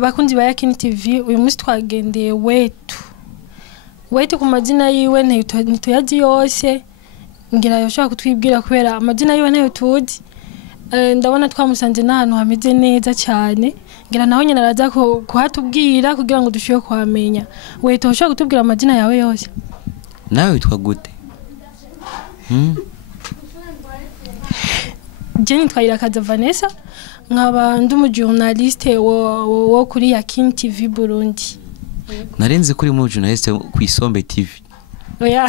bakunzi ba Yakini TV uyu munsi twagendeye wetu ku mazina yiwe ntituyazi yose ngira yoshaka kutwibwira kubera amazina yiwe ntayo tuzi ndabona twamusanze n'ahantu hameze neza cyane ngira naho nyine araza kuhatubwira kugira ngo dushobe kuhamenya wetu ushaka kutubwira amazina yawe yose nawe witwa gute Jenny twayirakaza Vanessa nkaba ndumujournaliste wo kuri Yakini TV Burundi narenze kuri mu journaliste ku Isombe TV oya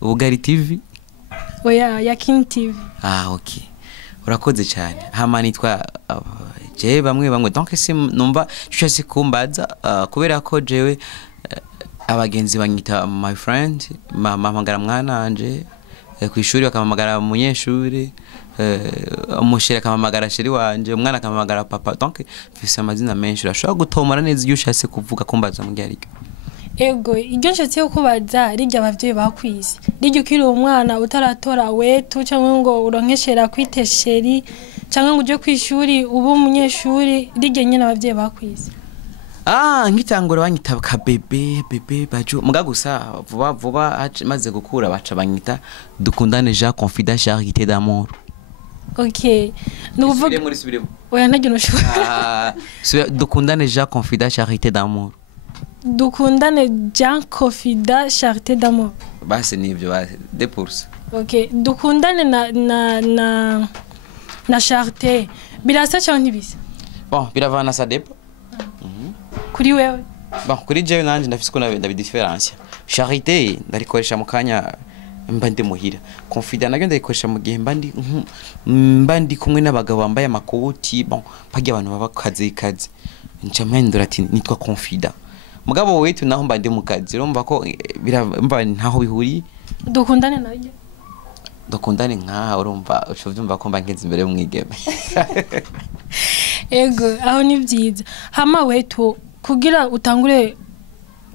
Ubugari TV oya Yakini TV okay urakoze cyane hama nitwa je bamwe donc si numva cyose kumbaza kubera ko jewe abagenzi banyita my friend mamagara mwananje ku ishuri bakamamagara umunyeshuri umushira akamamagara shiri wanje umwana akamamagara papa donc mfise amazina menshi urashobora gutomora neza iyo ushase kuvuga kumbaza mu ryariko ego iryo nshatse kubaza rijya abavyeyi bakwise rijya ukiri umwana utaratora wetu cyangwa ngo uronkeshera kwitesheri cyangwa ngo uje kwishuri ubu umunyeshuri rijya nyine abavyeyi bakwise nkitangura banyita ka bebe baju muga gusa vuba maze gukura baca banyita dukundane Jean confident charité d'amour okay nuvuga oya ntajye noshobora dukundane Jean confident charité d'amour dukundane Jean confident charité d'amour basi nivyo basi de pource okay dukundane na charité birasa cyangwa ntibisa bon biravana ça dépend kuri wewe bon kuri jewe nanje ndafise ko nabe difference charité ndarikoresha mu kanya mbande muhira confident nayo ndayikoresha mu gihe mbandi kumwe n'abagabo bambaye amakoti bon pagi abantu baba kaze ncamendura ati nitwa confident mugabo wetu naho mbande mu kazi urumva ko biramva ntaho bihuri dukundane nayo dukundane nka urumva ucuvyumva ko mbangenze imbere y'umwigeme ego aho ni byiza hama wetu kugira utangure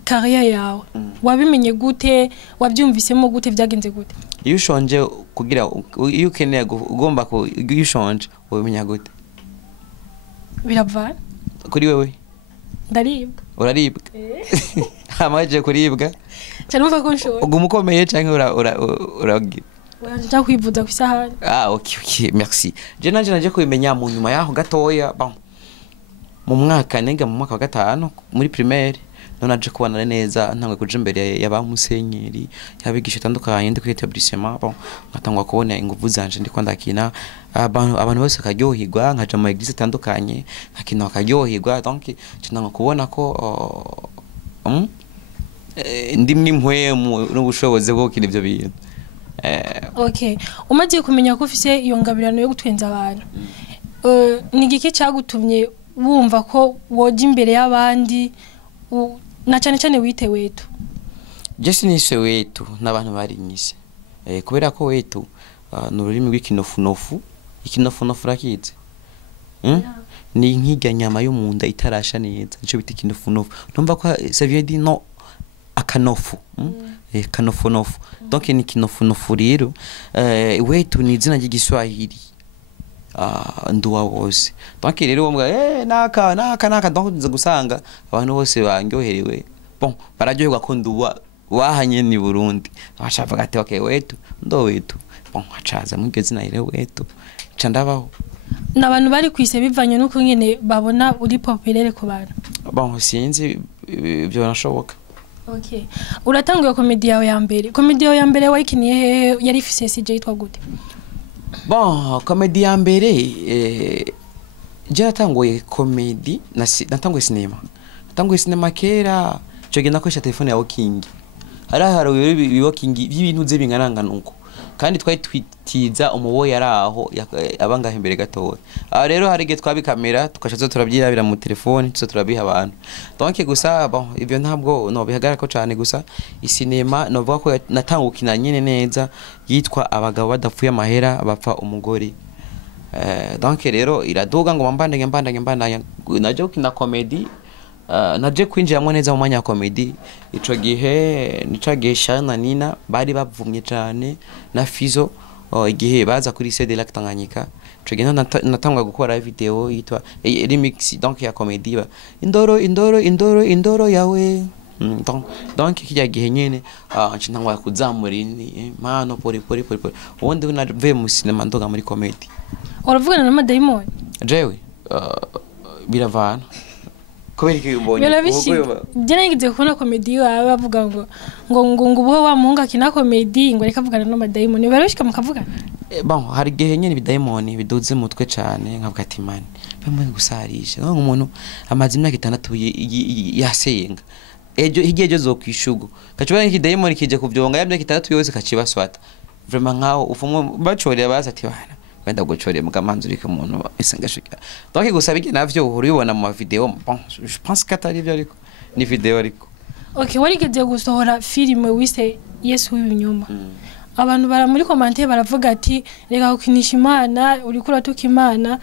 career yawe wabimenye gute wabyumvisemo gute byagenze gute iyo ushonje kugira iyo ukeneye ugomba ko iyo ushonje ubimenya gute biravana kuri wewe ndaribwa uraribwa amaje kuribwa cyane uva ko nshobora ugumukomeye cyangwa uragira wanje kwivuza kwisahani okay merci je naje kubimenya mu nyuma yaho gatoya bon mu mwaka nega mu mwaka wa gatanu muri primaire none aje kubana neza ntangwe kuje imbere y'abamusenyeri yabigisha tandukanye ndi kuri etablissement bon ngatangwa kubona inguvu zanje ndi kwandakina abantu bose karyohirwa nkaje mu eglise tandukanye nkakina karyohirwa donc cyangwa kubona ko ndi mwimwemu n'ubushobozi bwo gukina ivyo bintu okay umaze kumenya ko ufise iyo ngabirano yo gutwenza abantu ni giki cyagutumye wumva ko woje imbere y'abandi na cyane wite wetu Jesse nise wetu n'abantu bari nyise kubera ko wetu n'ururimi rw'ikinofunofu ikinofunofu rakize ni nkiga nyama yo munda itarasha neza nico bita ikinofunofu numva ko ça vient dire non akanofu kanofunofu donc ni kinofunofu rero wetu ni izina ry'igiswahili nduwa wose donc rero wombwa naka donc nza gusanga abantu bose bangyoherewe bon bararyoherwa ko nduwa wahanye ni Burundi bashavuga ati okay wetu ndo wetu bon acaza mu gezi rero wetu ca ndabaho n'abantu bari kwise bivanye nuko nyene babona uri populaire ku bantu bon sinzi byo nashoboka okay uratanguye comedy yawe ya mbere wayikiniye yari ifise CJ yitwa gute bon comedy ya mbere je natanguye comedy natanguye cinema kera cyo genda koresha telefone ya Walking haraharo Walking y'ibintu ze bingaranga nuko kandi twari twitiza umubo yaraho abangahe imbere gatoya rero harige twabikamera tukashazo turabyirabira mu telefone tuzo turabiha abantu donc gusa bon ibyo ntabwo no bihagara ko cyane gusa isinema novuga ko natangukina nyene neza yitwa abagabo badapfuye amahera bapfa umugore donc rero iraduga ngo mbandanye naje ukina comedy naje kwinjiramo neza mu mwanya wa comedy ico gihe Shana Nina bari bavumye cyane na Fizo igihe baza kuri CD la Tanganyika cogenda natangwa gukora video yitwa remix donc ya comedy ba indoro yawe donc kijya gihe nyene ncintangwa kuzamura mano pori ubundi unavuye mu cinema ndoga muri comedy uravugana na madayimoni jewe biravana kubera iki ubonye jana ngize kubona comedy yawe bavuga ngo ubuho wa muhunga kina comedy ngo reka avugana no madayimoni barashika mukavugana bon hari gihe nyene bidayimoni biduze mutwe cyane nkavuga ati man bamwe gusarisha umuntu amazi imyaka 6 yasenga ejo higejo zo kwishugo kacubana iki dayimoni kije kuvyonga yamye 6 yose kacibaswata vraiment nkaho ufumwe bacorera baza ati bana wenda gucorera mukamanzurika umuntu isangashika donc gusa bige navyo uribona mu video bon je pense que atari byo ariko ni video ariko okay warigeze gusohora filime wise Yesu w'ibinyoma abantu bara muri commentaire baravuga ati reka kukinisha Imana uri kuratuka Imana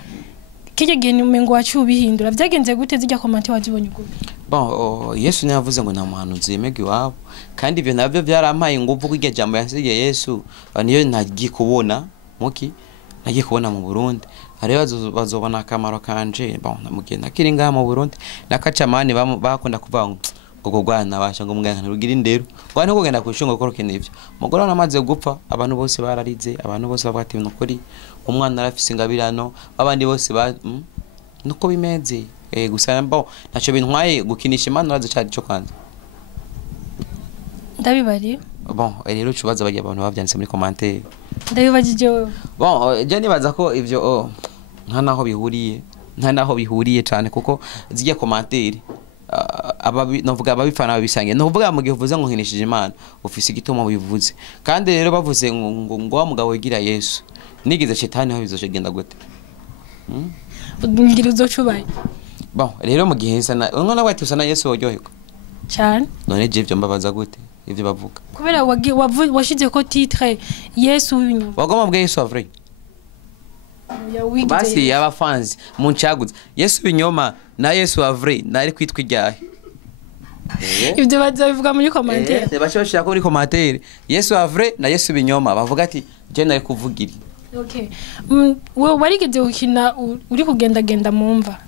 kije gihe umengo wacu bihindura vyagenze gute zijya commentaire wazibonye gute bon Yesu nyavuze ngo ntamuhanuzi yemege iwabo kandi ivyo navyo byarampaye ingufu kwige jambo yasigiye Yesu niyo nagiye kubona muki nagiye kubona mu Burundi areba bazobona akamaro kanje bon namugenda kiri ngaha mu Burundi nakacamani bakunda kuvuga ngo gwana basha ngo muganga rugira indero gwana kugenda kwishunga gukora kinivyo mugora namaze gupfa abantu bose bararize abantu bose bavuga ati nukuri umwana arafise ingabirano abandi bose nuko bimeze gusa bon naco bintwaye gukinisha Imana uraze cyari cyo kwanza ndabibari bon rero cubaza bagiye abantu bavyanditse muri commentaire ndabibajije bon je nibaza ko ivyo nta naho bihuriye cyane kuko zigiye commentaire novuga ababifana babisangiye novuga mu gihe uvuze ngo nkinishije Imana ufise igituma bivuze kandi rero bavuze ngo wa mugabo wigira Yesu nigize shetani ho bizogenda gute ngira uzocubaye bon rero mu gihe sana ngona wati usana Yesu wojyoheko cyane none je byo mbabaza gute ivyo bavuga kubera washize ko titre Yesu w'ibinyoma wagoma bwe Yesu avre basi yaba fans muncaguze Yesu binyoma na Yesu avre nari kwitwa ijyahe ibyo bazabivuga muri commentaire bashaka muri commentaire Yesu avre na Yesu binyoma bavuga ati je nari kuvugira okay we warigeze ukina uri kugenda mumva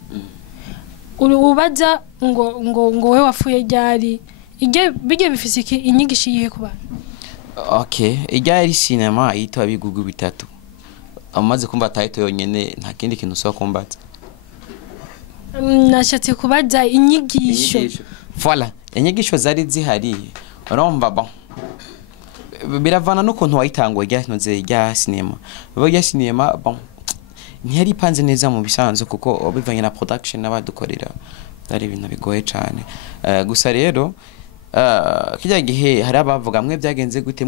ubaza ngo we wafuye ryari bige bifise iki inyigisho yihe kuba okay ijyari cinema yitwa bigugu bitatu amaze kumva title yonyene nta kindi kintu so kumbaza nashatse kubaza inyigisho voilà inyigisho zari zihari urumva bon biravana no kuntu wayitanguye ryanoze rya cinema rya cinema bon ntiyari panze neza mu bisanzwe kuko bivanye na production n'abadukorera ari ibintu bigoye cyane gusa rero kijya gihe hari abavuga mwe byagenze gute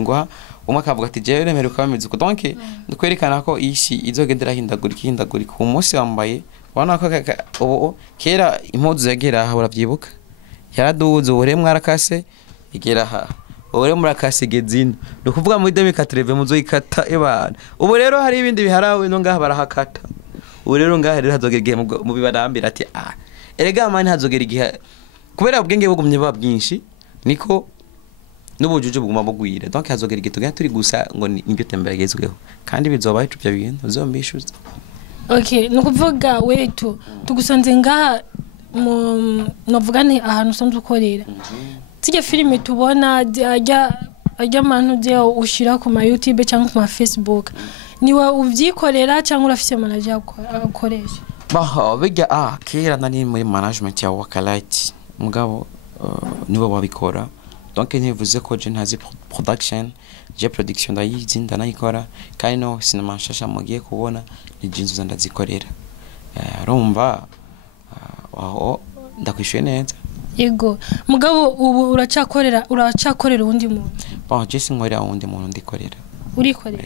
ngo umwe akavuga ati je remeruka bameze uko donc kwerekana ko ishi izogendera hindagurika umunsi wambaye wana ko kera impuzu yagera aha uravyibuka yaraduze uremwe arakase igera aha ore murakase gezino no kuvuga muri 2014 muzoyikata ebana ubu rero hari ibindi biharawe no ngaha barahakata ubu rero ngaha rero hazogera igihe mu bibarambira ati erega mani hazogera igihe kubera ubwenge bugumye babwinshi niko n'ubujuje buguma bugwira donc hazogera igihe tugenda turi gusa ngo nibyo tembera gezweho kandi bizoba icupya bintu zombishuza okay nukuvuga wetu tugusanze ngaha novugane ahantu usanzwe ukorera tije filime tubona ajya mantu je ushira ku ma YouTube cyangwa ku ma Facebook niwe uvyikorera cyangwa urafise manager akoresha biga kera nani muri management ya Wakalite mugabo nibo babikora donc ntivuze ko je ntazi production je production ndayizi ndanayikora kandi no cinema nshasha mugiye kubona ni jinzu ndazikorera rumva aho ndakwishuye neza yego mugabo ubu uracakorera undi muntu bon je sinkorera undi muntu ndikorera urikorera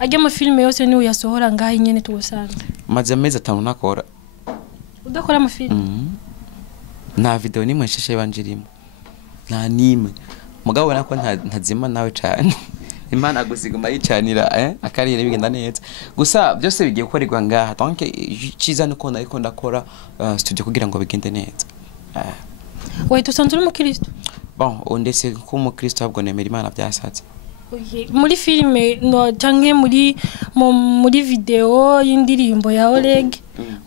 ajya mu filime yose ni uyasohora ngaho nyene tugusanze maze amezi 5 nakora udakora mu filime na video nimwe nshashe banjirimo nta nimwe mugabo nako ntazima nawe cyane Imana agusiguma yicanira akarire bigenda neza gusa byose bigiye gukorerwa ngaha donc ciza nuko nariko ndakora studio kugira ngo bigende neza we tusanzwe mu Kristo bon ondese ko mu Kristo ahubwo nemera Imana byasatse muri filime no canke muri video y'indirimbo ya Oleg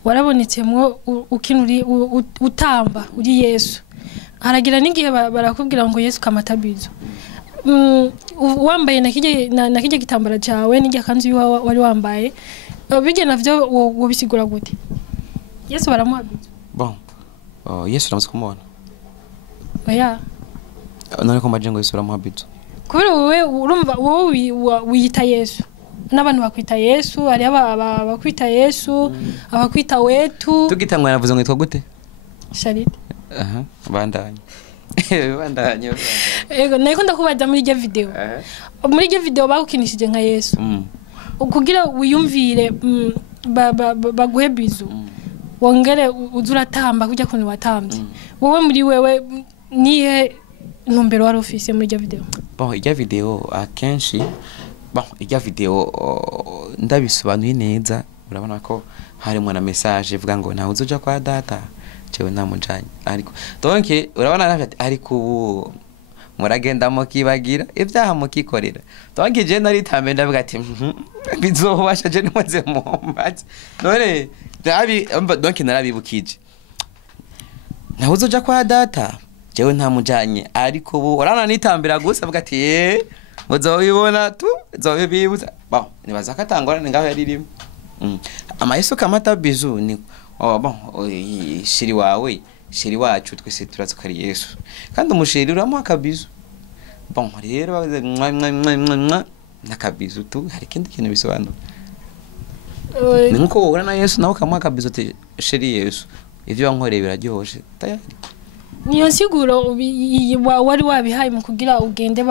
warabonetsemwo ukinuri utamba uri Yesu haragira n'igihe barakubwira ngo Yesu kamatabizo wambaye nakije gitambara cyawe n'ijya kanzu wari wambaye bige navyo wobisigura gute Yesu baramuhabizo bon Yesu ramaze kumubona oya none ko majengo Yesu baramuhabizo kubera wowe urumva wowe wiyita Yesu n'abantu bakwita Yesu ari abakwita Yesu abakwita wetu tugitangwa navuze ngo itwa gute Charite bandanye bandanye ego nako ndakubaza muri iyo video bagukinishije nka Yesu kugira wiyumvire baguhe bizu wongere uzuratamba kujya kuntu watambye wowe muri wewe nihe ntumbero wari ufise muri iyo video bon iyo video akenshi bon iyo video ndabisobanuye neza urabona ko harimo na message ivuga ngo ntawe uzoja kwa data cewe namujanye ariko donc urabona nafite ariko muragenda mukibagira ibyaha mukikorera donc je nari tambe ndavuga ati bizobasha je nimoze mumbati none donc narabibukije ntawe uzoja kwa data jewe ntamujanye ariko bo urana nitambira gusa avuga ati muzobibona tu zobibibuza bon nibaza katangora ngaho yaririmo amayeso kamata bizu ni bon shiri wawe shiri wacu twese turazukari Yesu kandi umushiri uramuha kabizu bon rero nakabizu tu hari kindi kintu bisobanura ni nko urana Yesu nawe kamuha kabizu ati shiri Yesu ivyo wankoreye biraryoshye tayari niyo siguro wari wabihaye mu kugira ugende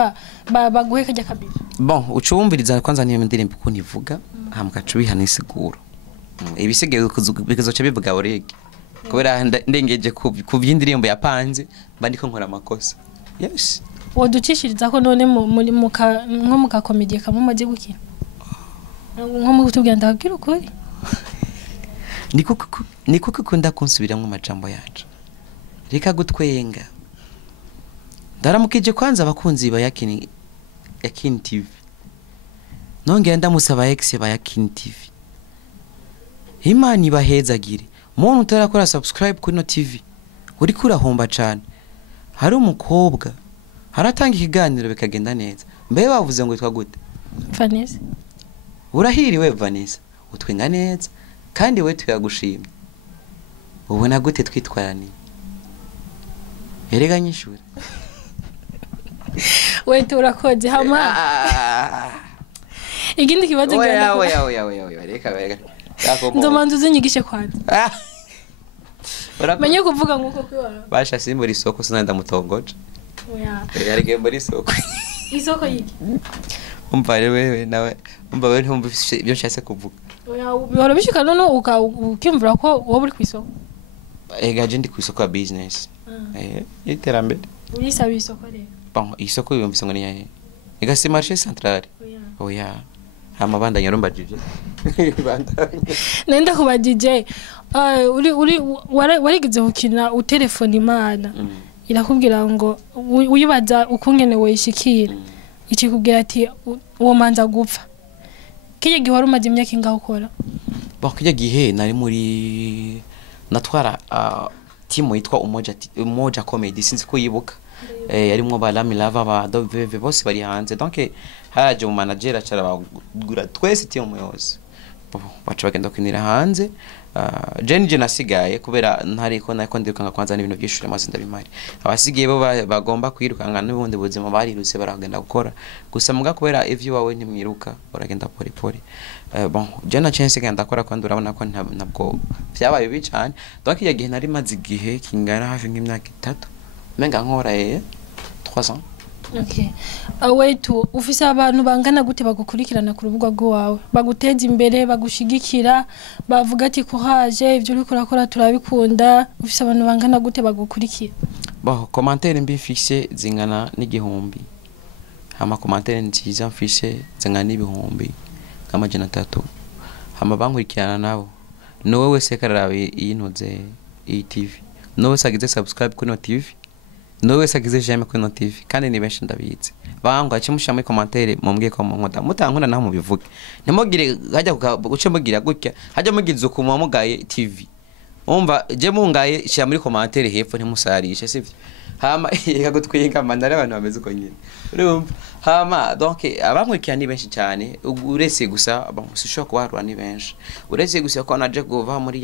baguhe kajya kabizu bon ucumbiriza kwanza niyo ndirimbo ko nivuga hamkacu bihana isiguro ibisigaye bikazoca bivuga orege kubera ndengeje ku by'indirimbo yapanze bandiko nkora amakosa yes woducishiriza ko none nko mu COMMEDY kamwe maze gukina nko mu kutubwira ndabwira ukuri niko kukunda kunsubiramwe amajambo yacu reka gutwenga ndaramukije kwanza abakunzi ba Yakini TV nongera ndamusaba ex ba Yakini TV Imani bahezagire muntu utarakora subscribe kuri no TV uri kurahomba cyane hari umukobwa haratanga ikiganiro bikagenda neza mbe bavuze ngo itwa gute Vanessa urahiriwe Vanessa utwenga neza kandi we tuyagushimye ubona gute twitwarani erega nyishura we turakoze hama igindi kibazo genda oya reka ndomanzu zinyigishe kwanza menye kuvuga nguko kwiwara basha simbura isoko sinanda mutongoje oya yarige muri isoko isoko yiki umva wewe nawe umva wewe ntumva ibyo nshase kuvuga oya barabishika none ukimvura ko wowe uri kwisoko je ndi kwisoko ya business iterambere urisaba isoko rero bon isoko yumvise ngo ni yahe igasi marché central oya amabanda nyarumbajije nenda kuba DJ uri warigize gukina utelefone Imana irakubwira ngo uyibaza ukungene wishikira ikikubwira ati uwo manza gupfa kije gihe wari umaze imyaka ingaho ukora bon kije gihe nari muri natwara timu yitwa umoja comedy sinzi ko yibuka yarimwo balami lava ba WETU bose bari hanze donc haraje mu manager acara bagura twese timu yose baca bagenda kwinira hanze je nasigaye kubera ntariko nako ndirukanga kwanza n'ibintu byishura maze ndabimari abasigiye bo bagomba kwirukanga n'ubundi buzima barirutse baragenda gukora gusa muga kubera ivyo wawe ntimwiruka uragenda pori bon je na chance genda akora kwandi urabona ko ntabwo byabaye bicane donc iyo gihe nari maze igihe kingana hafi nk'imyaka 3 menga nkora 3 ans. Okay. WETU ufise abantu bangana gute bagukurikirana ku rubuga rwawe baguteza imbere bagushigikira bavuga ati kuhaje ivyo uri kurakora turabikunda ufise abantu bangana gute bagukurikira bon commentaire mbi fixe zingana n'igihumbi hama commentaire nziza mfise zingana n'ibihumbi amajana 3 hama bankurikirana nabo nowe wese kararabe yintoze iyi TV nowe sagize subscribe kuri no TV no wese agize j'aime kuri no TV kandi ni benshi ndabizi bangwa cimusha muri commentaire mumbwiye ko munkunda mutankunda naho mubivuge nimugire hajya guce mugira gutya hajya mugize ukumwa mugaye TV umva je mungaye shya muri commentaire hepfo ntimusarishe sivyo hama yega gutwinga mandare abantu bameze uko nyine urumva hama donc abamwikira ni benshi cyane uretse gusa bamusishwa kuharwa ni benshi uretse gusa ko naje kuva muri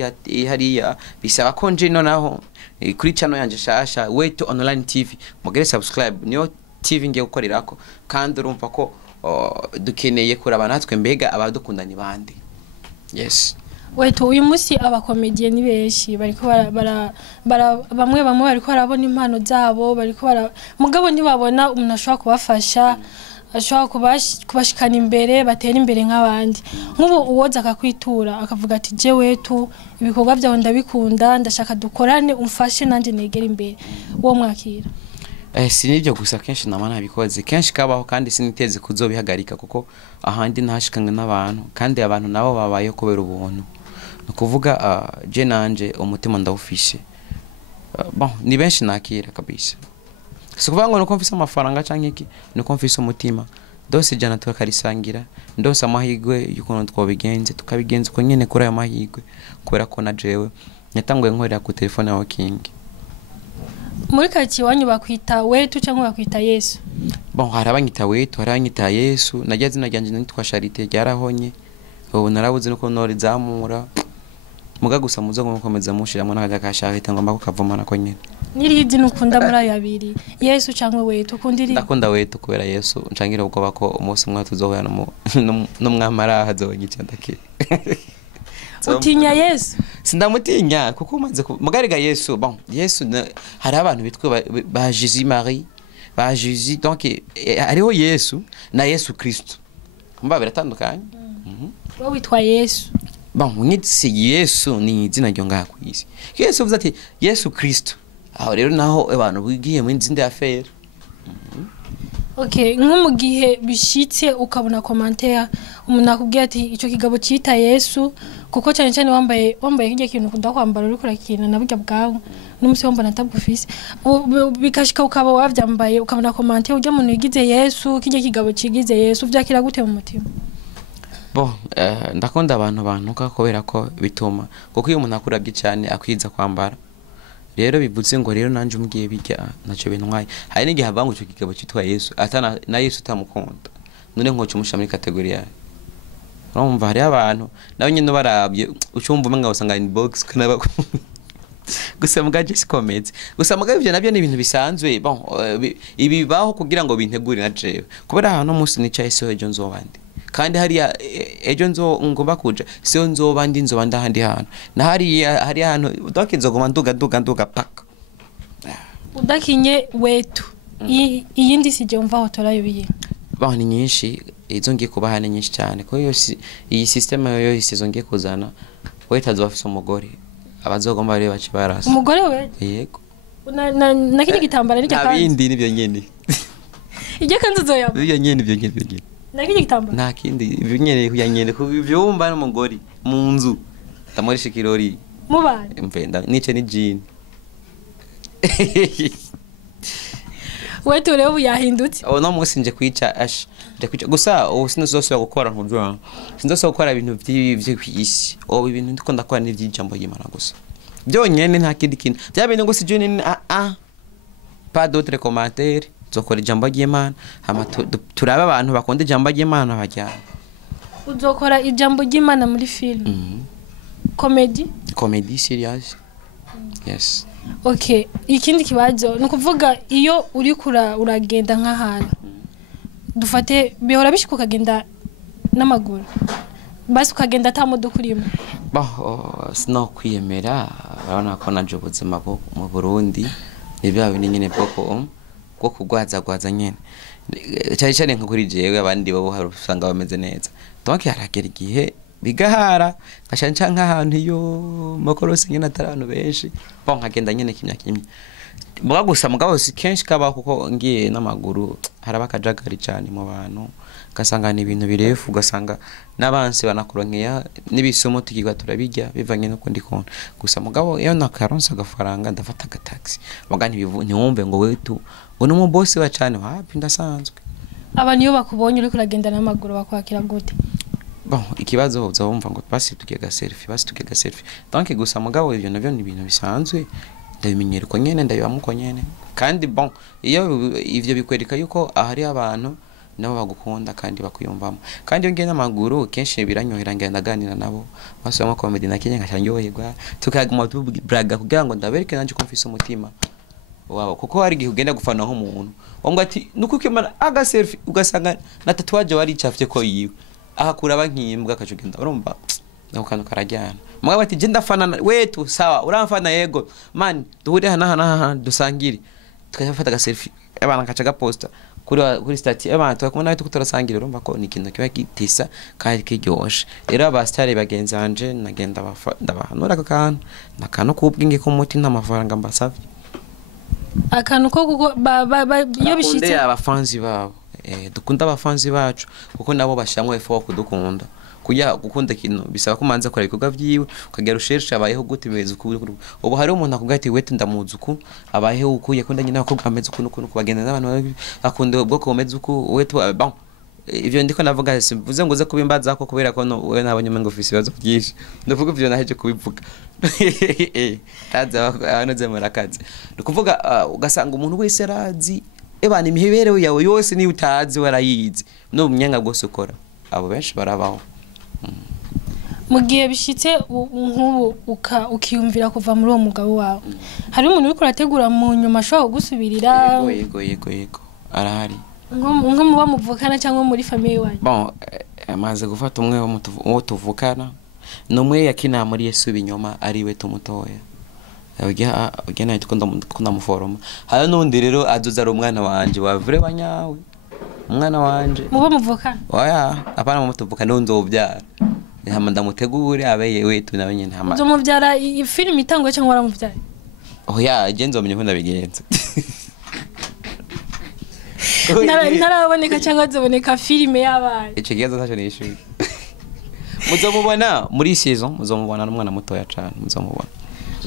hariya bisaba ko nje naho kuri channel yanje shasha WETU online TV mugere subscribe niyo TV ngiye gukorerako kandi urumva ko dukeneye kuraba natwe mbega abadukundani bande yes WETU uyu musi abakomediye ni benshi bariko bamwe bariko barabona impano zabo bariko mugabo ntibabona umuntu ashobora kubafasha ashobora kubashikana imbere batera imbere nk'abandi nk'ubu uwoza akakwitura akavuga ati je WETU ibikorwa byawe ndabikunda ndashaka dukorane umfashe nanje negera imbere uwo mwakira sinibyo gusa kenshi namana nabikoze kenshi kabaho kandi siniteze kuzobihagarika kuko ahandi ntashikanga n'abantu kandi abantu nabo babaye kubera ubuntu nukuvuga je nanje umutima ndawufishe bon ni benshi nakira kabisa sikuvuga ngo nuko mfise amafaranga canke iki nuko mfise umutima dose jana tukarisangira ndose amahigwe yuko twobigenze tukabigenza uko nyene kuri ayo mahigwe kubera ko na jewe nyatanguye nkorera ku telefone ya King muri kaki wanyu bakwita WETU cyangwa bakwita Yesu bon harabanyita WETU harabanyita Yesu najya zina ryanje nitwa Charité ryarahonye ubu narabuze nuko nori zamura muga gusa muzo gukomeza mushiramo n'akaga kashahita ngomba kukavuma nako nyene niri idini ukunda muri ayo abiri Yesu cyangwa WETU ukundiri ndakunda WETU kubera Yesu ncangira ubwo bako umunsi mwa tuzohoya no mwamara hazonyica ndake utinya Yesu sindamutinya kuko umaze mugariga Yesu bon Yesu hari abantu bitwa ba Jésus Marie ba Jésus donc ariho Yesu na Yesu Kristo kumba biratandukanye wowe witwa Yesu bon mwitse Yesu ni izina ryo ngakwisi Yesu uvuze ati Yesu Kristo aho rero naho abantu bigiye mu nzinde affaire okay nko mu gihe bishitse ukabona commentaire umuntu akubwiye ati ico kigabo cita Yesu kuko cyane cyane wambaye kijya kintu ukunda kwambara uri kurakina na burya bwawe n'umusi wambana atabufise bikashika ukaba wavyambaye ukabona commentaire ujya muntu yigize Yesu kijya kigabo cigize Yesu vyakira gute mu mutima bon ndakunda abantu bantuka kubera ko bituma kuko iyo umuntu akurabye cyane akwiza kwambara rero bivuze ngo rero nanje umgiye bijya naco bintwaye hari n'igihe havangu cyo kigabo cyitwa Yesu atana na Yesu utamukunda none nkoce umusha muri category yawe urumva hari abantu nawe nyine barabye ucumva umwe ngawusanga inbox kana gusa mugaje sikomeze gusa mugaje ivyo nabyo ni ibintu bisanzwe bon ibibaho kugira ngo bintegure na jewe kubera hano munsi nicaye so ejo nzobande kandi hari ejo ngomba kuja so nzobandi nzobanda handi hano na hari hano udakinzo goma nduga paka udakinye WETU iyindi sije umva hotorayo biye bon ni nyinshi izo ngiye kuba hane nyinshi cyane ko iyi system yo isizongiye kuzana WETU azofisa umugore abazogomba bari bacibarasa umugore we yego na kindi gitambara n'icyo kandi nabindi nibyo nyene ije kanzu zoya ibyo nyene ibyo nyene na kindi gitambara nta kindi ibyo nyene kujyanyene ku byumba n'umugore mu nzu tamurisha kirori mubana mvenda nice ni jean WETU rero yahindutse no munsi nje kwica ash nje kwica gusa ubu sinzosubira gukora nk'ubyo sinzosubira gukora ibintu by'ivyo kwisi ibintu ndiko ndakora ni by'ijambo y'Imana gusa byonyene nta kindi kintu byabene gusa je ni pas d'autres commentaires zokora ijambo y'Imana hama turaba abantu bakunda ijambo y'Imana bajyana uzokora ijambo y'Imana muri film comedy serious yes okay ikindi kibazo nukuvuga iyo uri uragenda nk'ahantu dufate bihora bishika ukagenda n'amaguru basi ukagenda atamodoka urimo sino kwiyemera urabona ko naje ubuzima bwo mu Burundi nibyo nyine bwo kugwaza nyene cyane cyane nko kuri jewe abandi bo usanga bameze neza donc haragera igihe bigahara gashanca nk'ahantu iyo makorosi nyene atarantu benshi bon nkagenda nyene kimya mugabo gusa mugabo si kenshi kaba kuko ngiye n'amaguru haraba kajagari cyane mu bantu ugasanga ni ibintu birefu ugasanga n'abanse banakuronkera n'ibisomo tukigwa turabijya bivanye no kundi kontu gusa mugabo iyo nakaronsa agafaranga ndafata agataxi mugani ntiwumve ngo wetu uno mu boss wa cyane hapi ndasanzwe abantu iyo bakubonye uri kuragenda n'amaguru bakwakira gute bon ikibazo uzumva ngo basi tukega selfie donc gusa mugabo ibyo navyo ni ibintu bisanzwe ndabimenyera ko nyene ndabibamuko nyene kandi bon iyo ivyo bikwereka yuko ahari abantu nabo bagukunda kandi bakuyumvamo kandi iyo ngena amaguru kenshi biranyohera ngenda ganira nabo basoma comedy na Kenya nkacyanyoherwa tukaguma tubraga kugira ngo ndabereke nanje ko mfise umutima wow kuko hari gihe ugenda gufana nk'umuntu wambwa ati nukuke mana aga selfie ugasanga na tatuwaje wari cyafye ko yiwe ahakura bankimbwa akacugenda urumva nako kantu karajyana mugabo ati je ndafana wetu sawa uramfana yego man duhure hana dusangire tukafata ga selfie abana kacaga poster kuri stati abantu bakomana tukutarasangira urumva ko ni ikintu kiba gitisa kandi kiryoshe rero abastare bagenzi banje nagenda ndabahanura nakano kubwinge ko muti n'amafaranga mbasavye akantu ko iyo bishitse abafanzi babo dukunda abafanzi bacu kuko nabo bashamwe efo kudukunda kujya gukunda kintu bisaba ko manza kora ibikorwa byiwe ukagera ushersha abayeho gute bimeze ubu hari umuntu akubwira ati wetu ndamuzi uku abayeho uku yakundanye n'abakobwa bameze uku n'ukuntu kubagenda n'abantu akunda ubwo komeze uku wetu bon ivyo ndiko navuga simvuze ngo uze kubimbaza ko kubera ko we nabonye ngo ofisi bazo byinshi ndavuga ivyo naheje kubivuga taza anoze murakaze ukuvuga ugasanga umuntu wese arazi ebana imihebereho yawe yose ni utazi warayizi no munyanga gose ukora abo benshi barabaho mugiye bishitse nk'ubu ukiyumvira kuva muri uwo mugabo wawe hari umuntu uri kurategura mu nyuma ashobora gusubirira yego arahari nko muba muvukana cyangwa muri famille wanyu bon amaze gufata umwe wo tuvukana nomwe yakina muri Yesu binyoma ari we tumutoya ugena tukunda muforoma hari nundi rero azuza ari umwana wanje wavure wanyawe umwana wanje muba muvukana oya apana mu tuvukana nzobyara hama ndamutegure abeye wetu nawe nyine hama nzomubyara film itangwa cyangwa waramubyara oya je nzomenya ko ndabigenza naraboneka cyangwa zoboneka filime y'abana ico kibazo ntacyo nishuri muzomubona muri saison muzomubona n'umwana mutoya cyane muzomubona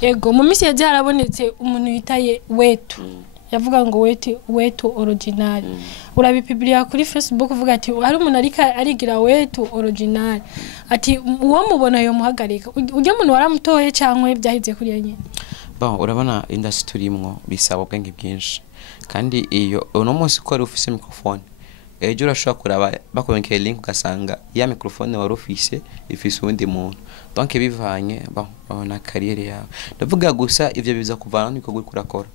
yego mu misi yaje harabonetse umuntu yitaye wetu yavuga ngo wetu original urabipubliya kuri Facebook uvuga ati hari umuntu arigira wetu original ati uwo mubona yo muhagarika ujye umuntu waramutoye cyangwa byahize kuri yanye bon urabona industry imwo bisaba ubwenge bwinshi kandi iyo uno munsi ko ari ufise microphone ejo urashobora kuraba bakonkeye link ugasanga ya microphone wari ufise ifise undi muntu donc bivanye bon na carrière yawe ndavuga gusa ivyo biza kuvana niko guri kurakora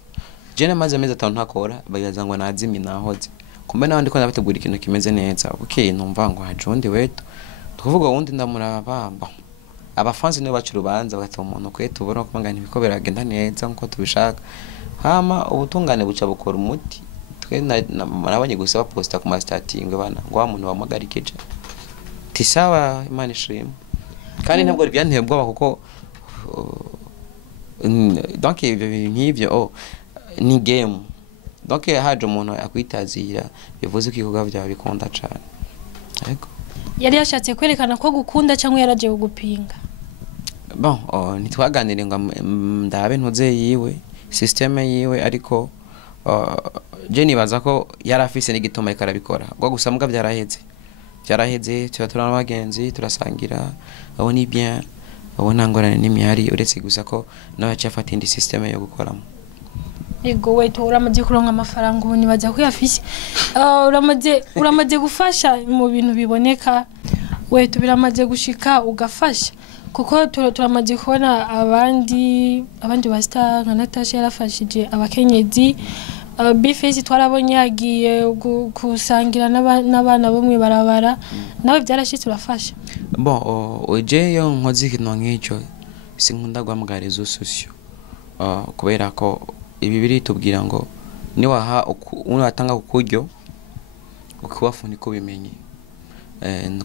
jene maze amezi 5 ntakora bayazangwa nazimi nahoze kumbe nawe ndiko nabategura ikintu kimeze neza okay numva ngo hajondi wetu tuvuga wundi ndamuraba abafanzi nibo bacu rubanza bagatuma umuntu kwetu ubona ko mangana ibiko biragenda neza nko tubishaka hama ubutungane buca bukora umuti twe nabanye gusa baposta ku starting bana ngo umuntu bamugarikeje tisawa imana ishimwe kandi ntabwo byanteye ubwoba kuko donc nk'ibyo ni game donc haje umuntu akwitazira bivuze ko ikoga bya bikunda cyane yego yari yashatse kwerekana ko gukunda cyangwa yaraje kugupinga bon nitwaganire ngo ndabe ntuze yiwe systeme yiwe ariko je nibaza ko yarafise n'igitoma ikarabikora ngo gusa mbwa byaraheze tubaturana abagenzi turasangira abo ni bien abo nangorane n'imyari uretse gusa ko nawe cyafata indi systeme yo gukoramo yego wetu uramaze kuronka amafaranga ubu nibaza ko yafise uramaze gufasha mu bintu biboneka wetu biramaze gushika ugafasha kuko turamaze kubona abandi basta nka Natasha yarafashije abakenyezi bifesi twarabonye yagiye kusangira n'abana bo mwibarabara nawe byarashitse urafasha bon oje yo nkozi ikintu nk'icyo sinkunda guhamagara izo sociaux kubera ko ibi biri tubwira ngo niwaha unatanga kukuryo ukubafuni ko bimenye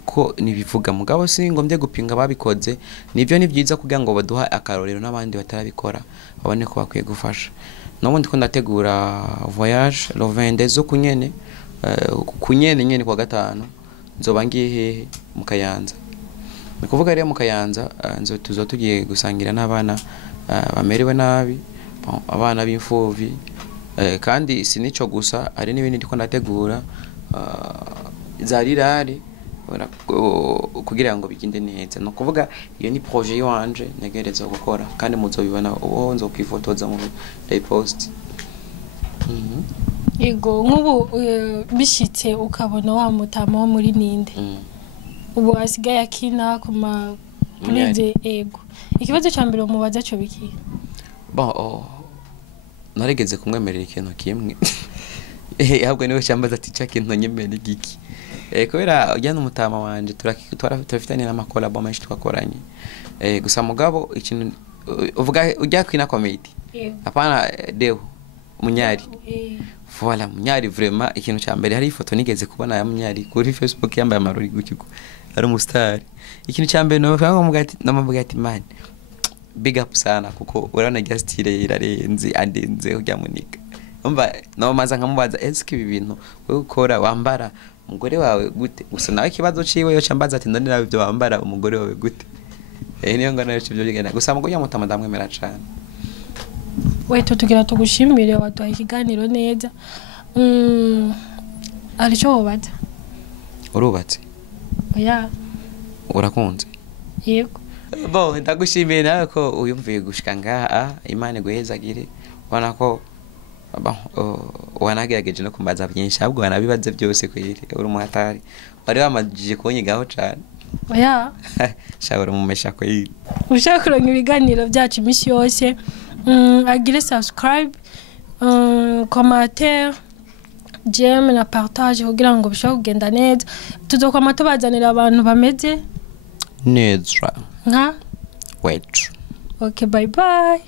ko nibivuga mugabo si ngombye gupinga babikoze nivyo ni byiza kugira ngo baduha akarorero n'abandi batarabikora babone ko bakwiye gufasha no ndi ko ndategura voyage le 22 zo kunyene nyene kwa gatano nzoba ngiye hehe mu Kayanza ni kuvuga rero mu Kayanza tuzo tugiye gusangira n'abana bamerewe nabi abana b'imfuvyi kandi sinico gusa ari n'ibindi ndiko ndategura zarirari kugira ngo bigende neza no kuvuga iyo ni projet yanje negereza gukora kandi muzobibona ubo nzo kwifotoza mu post Ego nk'ubu bishitse ukabona wa mutama wo muri ninde ubu asigaye akina kuma kurije ego ikibazo cyambere umubaza cyo biki naregeze kumwemerera ikintu kimwe ahubwo niwe cyambaza ati cya kintu nyemere giki kubera ujyana umutama wanje turafitanye n'amakolabo menshi twakoranye gusa mugabo ikintu uvuga ujya kwina comedy apana deo munyari voilà munyari vraiment ikintu cyambere hari ifoto nigeze kubona ya munyari kuri Facebook yambaye amarori gukigo ari umustar ikintu cyambere no bavuga ati man big up sana kuko urana gastire irarenze andenze ujya munika umva no maza nkamubaza eske ibi bintu we ukora wambara umugore wawe gute gusa nawe kibazo ciwe yo cyambaza ati ndone nawe byo wambara umugore wawe gute niyo ngana yo cyo bigenda gusa mugo yamutama ndamwemera cyane WETU tugira tugushimire waduha ikiganiro neza arico wobaza urubatse oya urakunze yego bo ndagushimiye nawe ko uyumviye gushika ngaha Imana guhezagire ubona ko wanagerageje no kumbaza byinshi ahubwo wanabibaze byose kwiri uri umuhatari wari wamajije kunyigaho cyane oya shawara mumesha kwiri ushaka kuronka ibiganiro byacu imisi yose agire subscribe commentaire j'aime na partage kugira ngo bishobore kugenda neza tuzokwama tubazanira abantu bameze neza nka WETU okay bye bye